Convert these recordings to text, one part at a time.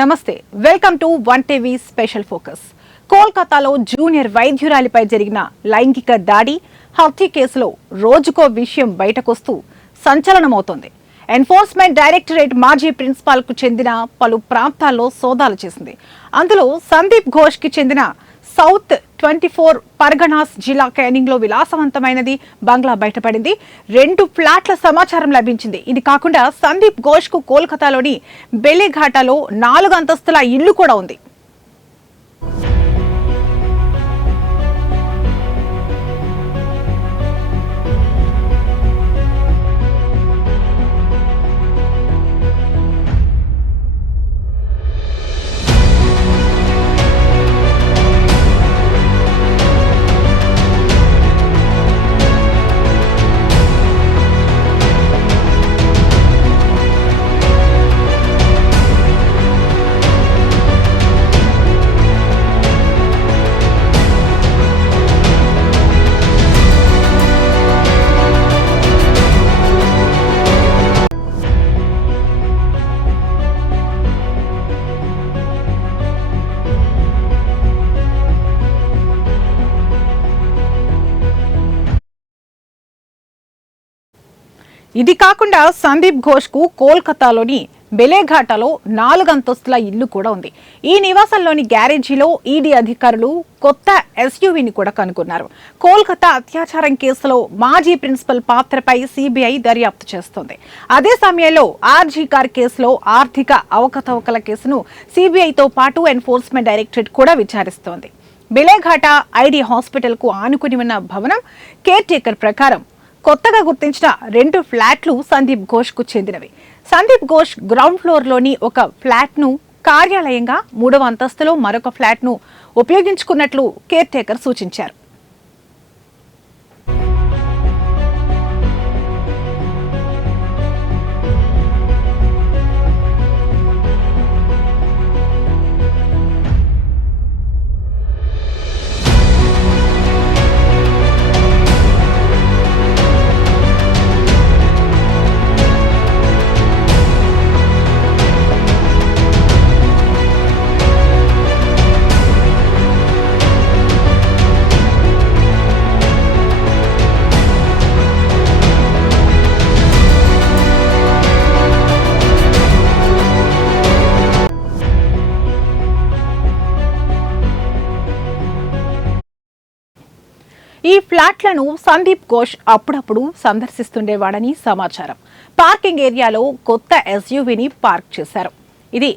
నమస్తే, welcome to one TV special focus. కోల్కతాలో junior వైద్యురాలిపై జరిగిన లైంగిక దాడి, హత్య కేసులో రోజుకో విషయం బయటకొస్తూ సంచలనమవుతోంది. ఎన్ఫోర్స్మెంట్ డైరెక్టరేట్ మాజీ ప్రిన్సిపాల్ కు చెందిన పలు ప్రాంతాల్లో సోదాలు చేసింది. అందులో సందీప్ ఘోష్ కి చెందిన సౌత్ 24 పర్గనాస్ జిల్లా క్యానింగ్ లో విలాసవంతమైనది బంగ్లా బయటపడింది. 2 ఫ్లాట్ల సమాచారం లభించింది. ఇది కాకుండా సందీప్ ఘోష్ కు కోల్కతాలోని బెలేఘాటాలో 4 అంతస్తుల ఇల్లు కూడా ఉంది. ఇది కాకుండా సందీప్ ఘోష్ కు కోల్కతాలోని బెలేఘాటాలో 4 అంతస్తుల ఇల్లు కూడా ఉంది. ఈ నివాసంలోని గ్యారేజీలో ఈడీ అధికారులు కొత్త ఎస్యూవీని కూడా కనుగొన్నారు. కోల్కతా అత్యాచారం కేసులో మాజీ ప్రిన్సిపల్ పాత్రపై సిబిఐ దర్యాప్తు చేస్తోంది. అదే సమయంలో ఆర్జీ కార్ కేసులో ఆర్థిక అవకతవకల కేసును సిబిఐతో పాటు ఎన్ఫోర్స్మెంట్ డైరెక్టరేట్ కూడా విచారిస్తోంది. బెలేఘాటా ఐడి హాస్పిటల్ కు ఆనుకుని ఉన్న భవనం కేర్ టేకర్ ప్రకారం కొత్తగా గుర్తించిన 2 ఫ్లాట్లు సందీప్ ఘోష్ కు చెందినవి. సందీప్ ఘోష్ గ్రౌండ్ ఫ్లోర్ లోని ఒక ఫ్లాట్ ను కార్యాలయంగా, 3వ అంతస్తులో మరొక ఫ్లాట్ ను ఉపయోగించుకున్నట్లు కేర్ టేకర్ సూచించారు. ఈ ఫ్లాట్లను సందీప్ ఘోష్ అప్పుడప్పుడు సందర్శిస్తుండేవాడని సమాచారం. పార్కింగ్ ఏరియాలో కొత్త ఎస్యూవీని పార్క్ చేశారు. ఇది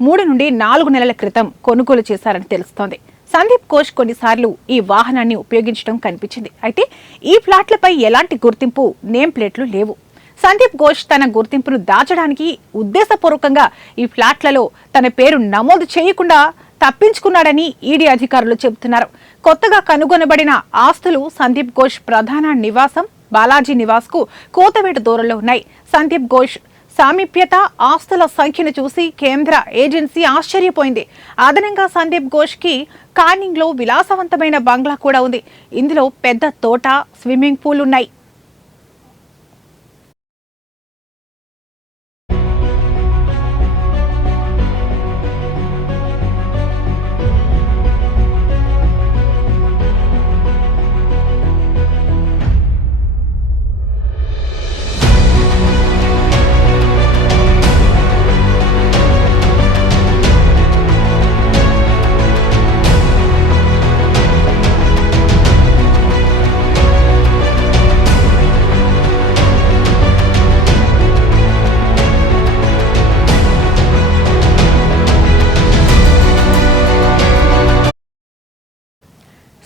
3 నుండి 4 నెలల క్రితం కొనుగోలు చేశారని తెలుస్తోంది. సందీప్ ఘోష్ కొన్నిసార్లు ఈ వాహనాన్ని ఉపయోగించడం కనిపించింది. అయితే ఈ ఫ్లాట్లపై ఎలాంటి గుర్తింపు, నేమ్ ప్లేట్లు లేవు. సందీప్ ఘోష్ తన గుర్తింపును దాచడానికి ఉద్దేశపూర్వకంగా ఈ ఫ్లాట్లలో తన పేరు నమోదు చేయకుండా తప్పించుకున్నాడని ఈడీ అధికారులు చెబుతున్నారు. కొత్తగా కనుగొనబడిన ఆస్తులు సందీప్ ఘోష్ ప్రధాన నివాసం బాలాజీ నివాస్ కు కోతవేటు దూరంలో ఉన్నాయి. సందీప్ ఘోష్ సామీప్యత, ఆస్తుల సంఖ్యను చూసి కేంద్ర ఏజెన్సీ ఆశ్చర్యపోయింది. అదనంగా సందీప్ ఘోష్ కి కానింగ్ లో విలాసవంతమైన బంగ్లా కూడా ఉంది. ఇందులో పెద్ద తోట, స్విమ్మింగ్ పూల్ ఉన్నాయి.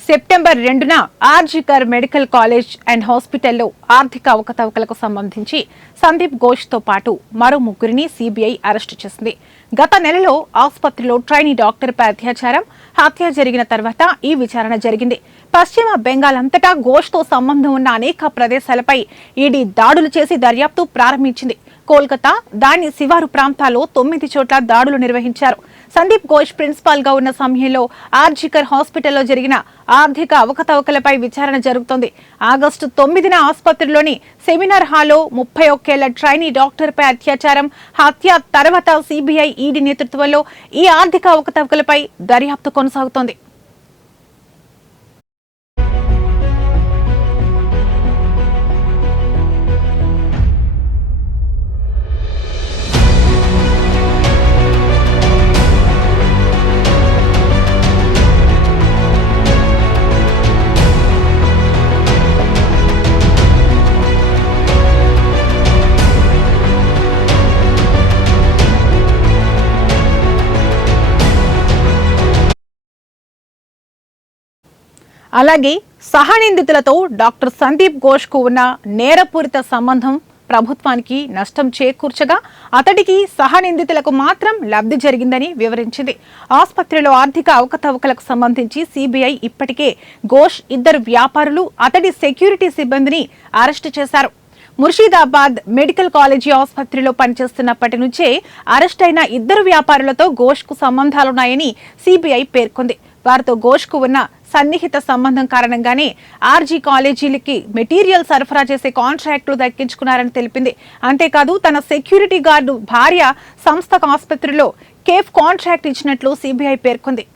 సెప్టెంబర్ 2న ఆర్జీకర్ మెడికల్ కాలేజ్ అండ్ హాస్పిటల్లో ఆర్థిక అవకతవకలకు సంబంధించి సందీప్ ఘోష్ తో పాటు మరో 3 సిబిఐ అరెస్టు చేసింది. గత నెలలో ఆసుపత్రిలో ట్రైనీ డాక్టర్పై అత్యాచారం, హత్య జరిగిన తర్వాత ఈ విచారణ జరిగింది. పశ్చిమ బెంగాల్ అంతటా ఘోష్ తో సంబంధం ఉన్న అనేక ప్రదేశాలపై ఈడీ దాడులు చేసి దర్యాప్తు ప్రారంభించింది. కోల్కతా, దాని శివారు ప్రాంతాల్లో 9 చోట్ల దాడులు నిర్వహించారు. సందీప్ ఘోష్ ప్రిన్సిపాల్ గా ఉన్న సమయంలో ఆర్జికర్ హాస్పిటల్లో జరిగిన ఆర్థిక అవకతవకలపై విచారణ జరుగుతోంది. ఆగస్టు 9న ఆసుపత్రిలోని సెమినార్ హాల్లో 31 ఏళ్ల ట్రైనీ డాక్టర్పై అత్యాచారం, హత్య తర్వాత సిబిఐ, ఈడీ నేతృత్వంలో ఈ ఆర్థిక అవకతవకలపై దర్యాప్తు కొనసాగుతోంది. అలాగే సహనిందితులతో డాక్టర్ సందీప్ ఘోష్ కు ఉన్న నేరపూరిత సంబంధం ప్రభుత్వానికి నష్టం చేకూర్చగా అతడికి సహనిందితులకు మాత్రం లబ్ధి జరిగిందని వివరించింది. ఆసుపత్రిలో ఆర్థిక అవకతవకలకు సంబంధించి సిబిఐ ఇప్పటికే ఘోష్, 2 వ్యాపారులు, అతడి సెక్యూరిటీ సిబ్బందిని అరెస్టు చేశారు. ముర్షిదాబాద్ మెడికల్ కాలేజీ ఆసుపత్రిలో పనిచేస్తున్నప్పటి నుంచే అరెస్ట్ అయిన 2 వ్యాపారులతో ఘోష్ కు సంబంధాలున్నాయని సిబిఐ పేర్కొంది. వారితో ఘోష్ కు ఉన్న సన్నిహిత సంబంధం కారణంగానే ఆర్జీ కాలేజీలకి మెటీరియల్ సరఫరా చేసే కాంట్రాక్టులు దక్కించుకున్నారని తెలిపింది. అంతేకాదు తన సెక్యూరిటీ గార్డు భార్య సంస్థకు ఆసుపత్రిలో కేఫ్ కాంట్రాక్ట్ ఇచ్చినట్లు సిబిఐ పేర్కొంది.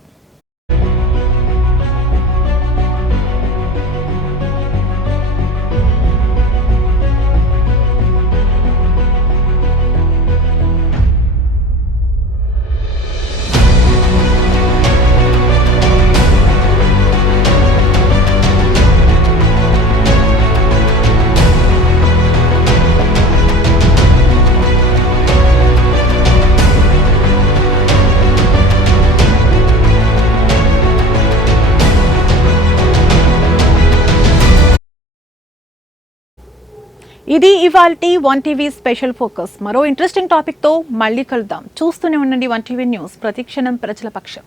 ఇది ఇవాల్టి వన్ టీవీ స్పెషల్ ఫోకస్. మరో ఇంట్రెస్టింగ్ టాపిక్ తో మళ్ళీ కలుద్దాం. చూస్తూనే ఉండండి వన్ టీవీ న్యూస్, ప్రతిక్షణం ప్రజల పక్షం.